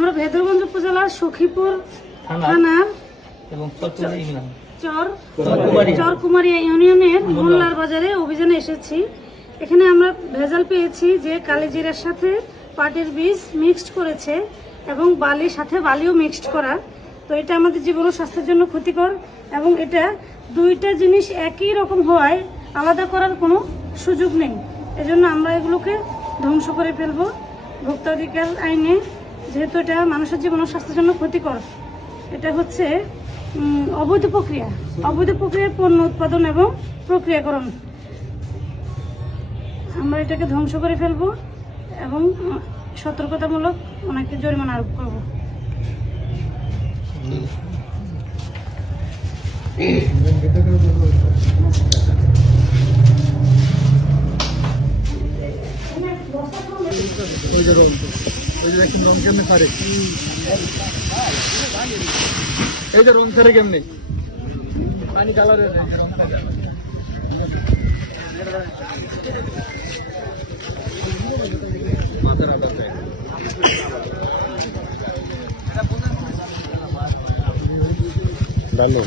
আমরা ভেদরগঞ্জ উপজেলার সখীপুর থানার এবং চরকুমারিয়া ইউনিয়নের মোল্লার বাজারে অভিযানে এসেছি। এখানে আমরা ভেজাল পেয়েছি যে কালিজিরার সাথে পাটের বীজ মিক্সড করেছে এবং বালির সাথে বালিও মিক্সড করা। তো এটা আমাদের জীবন ও স্বাস্থ্যের জন্য ক্ষতিকর এবং এটা দুইটা জিনিস একই রকম হওয়ায় আলাদা করার কোনো সুযোগ নেই। এজন্য আমরা এগুলোকে ধ্বংস করে ফেলবো ভোক্তা অধিকার আইনে, যেহেতু এটা মানুষের জীবন ও স্বাস্থ্যের জন্য ক্ষতিকর। এটা হচ্ছে অবৈধ প্রক্রিয়ার পণ্য উৎপাদন এবং প্রক্রিয়াকরণ। আমরা এটাকে ধ্বংস করে ফেলবো এবং সতর্কতামূলক ওনাকে জরিমানা আরোপ করবো। এই যে রং করে কেমনি পানি কালারের ভালো